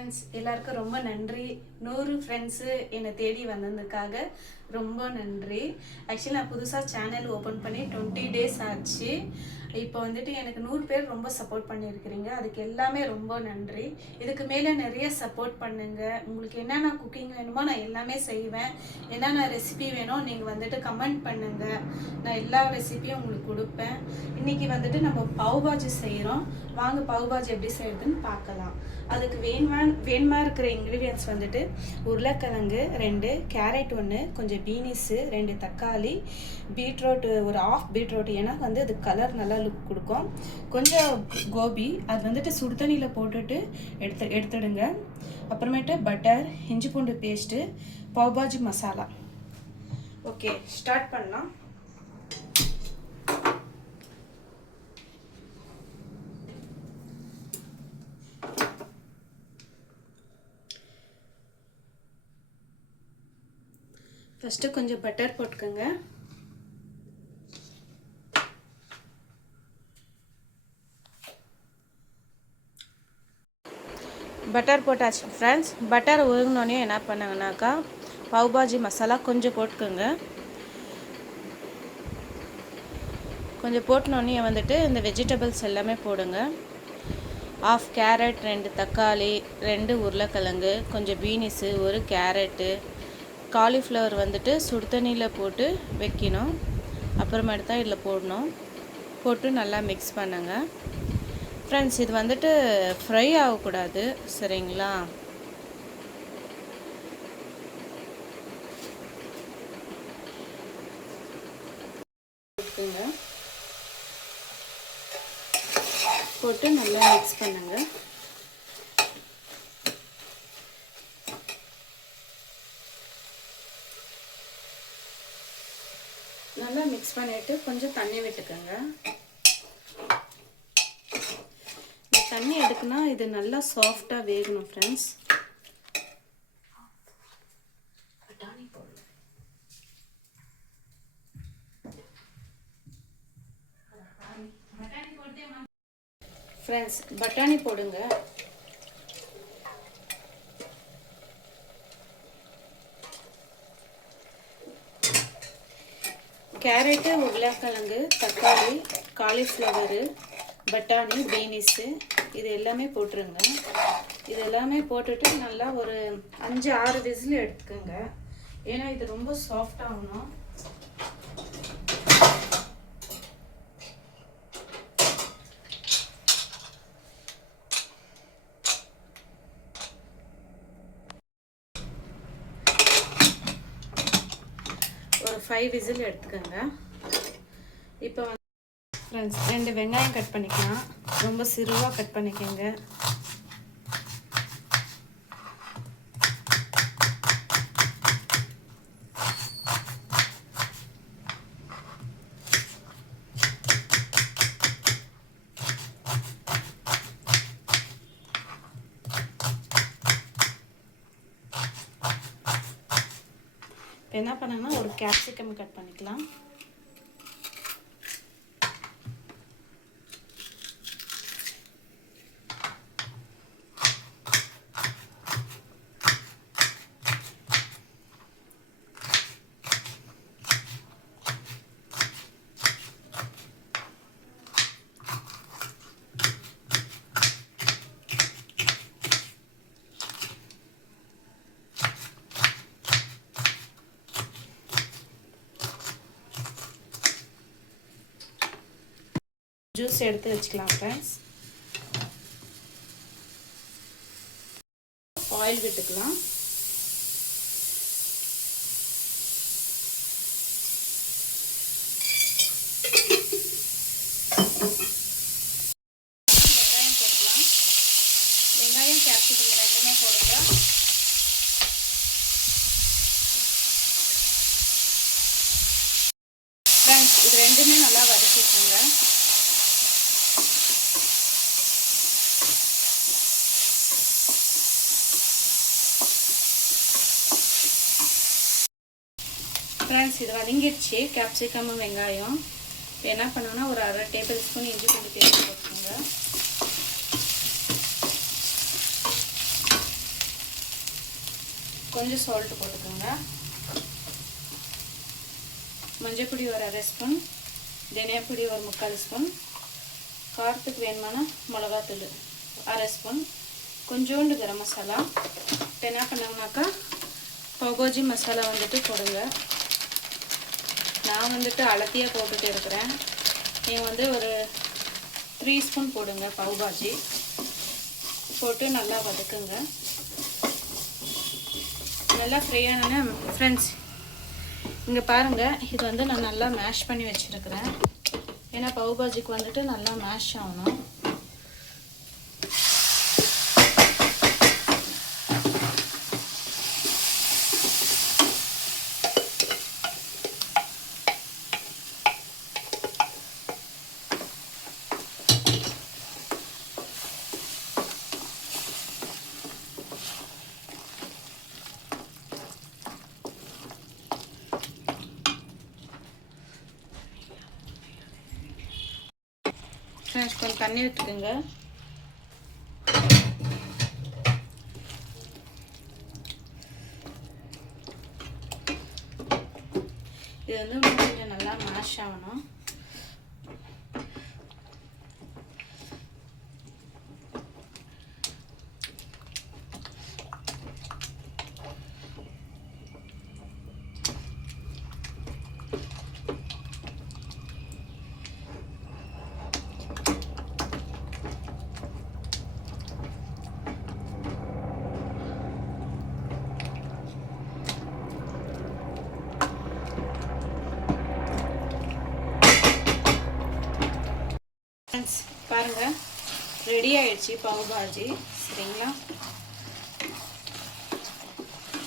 Friends எல்லாருக்கும் ரொம்ப நன்றி. 100 ஃப்ரெண்ட்ஸு என்னை தேடி வந்ததுக்காக ரொம்ப நன்றி. ஆக்சுவலி நான் புதுசாக சேனல் ஓப்பன் பண்ணி 20 டேஸ் ஆச்சு. இப்போ வந்துட்டு எனக்கு 100 பேர் ரொம்ப சப்போர்ட் பண்ணியிருக்கிறீங்க. அதுக்கு எல்லாமே ரொம்ப நன்றி. இதுக்கு மேலே நிறைய சப்போர்ட் பண்ணுங்கள். உங்களுக்கு என்னென்ன குக்கிங் வேணுமோ நான் எல்லாமே செய்வேன். என்னென்ன ரெசிபி வேணும் நீங்கள் வந்துட்டு கமெண்ட் பண்ணுங்கள். நான் எல்லா ரெசிபியும் உங்களுக்கு கொடுப்பேன். இன்றைக்கி வந்துட்டு நம்ம பாவ் பாஜி செய்கிறோம். வாங்க பாவ் பாஜி எப்படி செய்யறதுன்னு பார்க்கலாம். அதுக்கு வேணுமா இருக்கிற இன்க்ரீடியன்ஸ் வந்துட்டு உருளைக்கிழங்கு 2, கேரட் 1, கொஞ்சம் பீனிஸு 2, தக்காளி, பீட்ரூட் ஒரு ½ பீட்ரூட், ஏன்னா வந்து அது கலர் நல்லா லுக் கொடுக்கும். கொஞ்சம் கோபி, அது வந்துட்டு சுடு தண்ணியில் போட்டுட்டு எடுத்துடுங்க. அப்புறமேட்டு பட்டர், இஞ்சி பூண்டு paste, pav bhaji masala. Okay, start பண்ணலாம். ஃபஸ்ட்டு கொஞ்சம் பட்டர் போட்டுக்கோங்க. பட்டர் போட்டாச்சு ஃப்ரெண்ட்ஸ். பட்டர் உருகினோடனே என்ன பண்ணாங்கனாக்கா பாவ் பாஜி மசாலா கொஞ்சம் போட்டுக்கோங்க. கொஞ்சம் போட்டினோடனே வந்துட்டு இந்த வெஜிடபிள்ஸ் எல்லாமே போடுங்க. ½ கேரட், 2 தக்காளி, 2 உருளைக்கிழங்கு, கொஞ்சம் பீனிஸு, ஒரு கேரட்டு, காலிஃப்ளவர் வந்துட்டு சுடு தண்ணியில் போட்டு வைக்கணும். அப்புறமேட்டு தான் இதில் போடணும். போட்டு நல்லா மிக்ஸ் பண்ணுங்க ஃப்ரெண்ட்ஸ். இது வந்துட்டு ஃப்ரை ஆகக்கூடாது, சரிங்களா? போட்டு நல்லா மிக்ஸ் பண்ணுங்க. நல்லா மிக்ஸ் பண்ணிட்டு கொஞ்சம் தண்ணி விட்டுக்கோங்க. இந்த தண்ணி எதுக்குன்னா இது நல்லா சாஃப்டாக வேகணும் ஃப்ரெண்ட்ஸ். ஃப்ரெண்ட்ஸ் பட்டாணி போடுங்க. கேரட்டு, உருளைக்கிழங்கு, தக்காளி, காலிஃப்ளவரு, பட்டாணி, பீனிஸு இது எல்லாமே போட்டுருங்க. இது எல்லாமே போட்டுட்டு நல்லா ஒரு 5-6 விசில் எடுத்துக்கோங்க. ஏன்னா இது ரொம்ப சாஃப்ட் ஆகணும். ஒரு 5 விசில் எடுத்துக்கோங்க. இப்போ ஃப்ரெண்ட்ஸ் 2 வெங்காயம் கட் பண்ணிக்கலாம். ரொம்ப சிறுவாக கட் பண்ணிக்கோங்க. என்ன பண்ணாங்கன்னா ஒரு கேப்சிகம் கட் பண்ணிக்கலாம். ஜூஸ் எடுத்து வச்சுக்கலாம் ஃப்ரெண்ட்ஸ். ஆயில் விட்டுக்கலாம். வெங்காயம் போட்டுக்கலாம். வெங்காயம், கேப்சிகம் ரெண்டுமே போடுங்க. ஃப்ரெண்ட்ஸ் இது ரெண்டுமே நல்லா வதக்கிக்கோங்க. ஃப்ரெண்ட்ஸ் இது வதங்கிடுச்சு கேப்சிகமும் வெங்காயம். இப்போ என்ன பண்ணோன்னா ஒரு 1/2 டேபிள் ஸ்பூன் இஞ்சி பூண்டு பேஸ்ட் போட்டுக்கோங்க. கொஞ்சம் சால்ட் போட்டுக்கோங்க. மஞ்சள் பொடி ஒரு 1/2 ஸ்பூன், தனியாப்பொடி ஒரு 3/4 ஸ்பூன், காரத்துக்கு வேணுமான மிளகாத்தூள் 1/2 ஸ்பூன், கொஞ்சோண்டு கரம் மசாலா. இப்போ என்ன பண்ணாங்கனாக்கா பாவ்பாஜி மசாலா வந்துட்டு போடுங்க. நான் வந்துட்டு அலத்தியாக போட்டுட்டு இருக்கிறேன். நீங்கள் வந்து ஒரு 3 ஸ்பூன் போடுங்க. பாவ்பாஜி போட்டு நல்லா வதக்குங்க. நல்லா ஃப்ரை ஆனோன்னே ஃப்ரெண்ட்ஸ் இங்கே பாருங்கள், இது வந்து நான் நல்லா மேஷ் பண்ணி வச்சுருக்கிறேன். ஏன்னா பாவ்பாஜிக்கு வந்துட்டு நல்லா மேஷ் ஆகணும். கொஞ்சம் தண்ணி ஊற்றிக்கோங்க. இது வந்து கொஞ்சம் நல்லா மேஷ் ஆகணும். ஃப்ரெண்ட்ஸ் பாருங்கள், ரெடி ஆயிடுச்சு பாவ்பாஜி. சரிங்களா,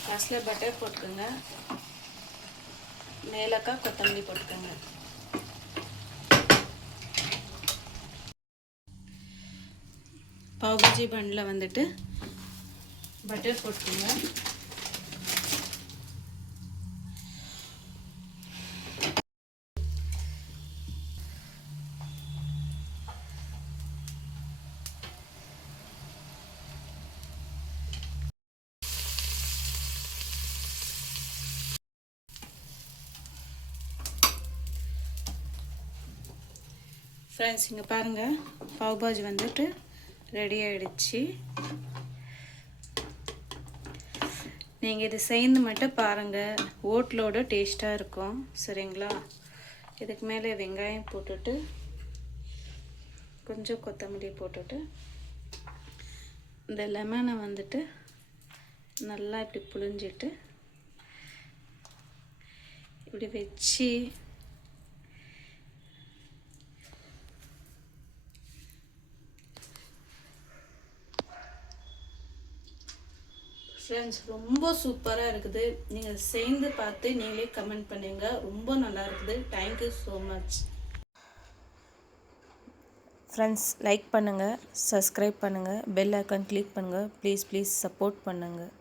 லாஸ்ட்டில் பட்டர் போட்டுக்கோங்க, ஏலக்காய் கொத்தமல்லி போட்டுக்கோங்க. பாவ்பாஜி பன்னில் வந்துட்டு பட்டர் போட்டுக்கோங்க. ஃப்ரெண்ட்ஸ் இங்கே பாருங்கள், பாவ்பாஜி வந்துட்டு ரெடி ஆகிடுச்சு. நீங்கள் இது செய்து மட்டும் பாருங்கள், ஓட்டலோட டேஸ்ட்டாக இருக்கும். சரிங்களா, இதுக்கு மேலே வெங்காயம் போட்டுட்டு கொஞ்சம் கொத்தமல்லி போட்டுட்டு இந்த லெமனை வந்துட்டு நல்லா இப்படி புழிஞ்சிட்டு இப்படி வச்சு ஃப்ரெண்ட்ஸ் ரொம்ப சூப்பராக இருக்குது. நீங்கள் செய்து பார்த்து நீங்களே கமெண்ட் பண்ணுங்க. ரொம்ப நல்லா இருக்குது. Thank you so much. Friends like பண்ணுங்கள், சப்ஸ்கிரைப் பண்ணுங்கள், பெல் ஐக்கான் கிளிக் பண்ணுங்கள். ப்ளீஸ் சப்போர்ட் பண்ணுங்கள்.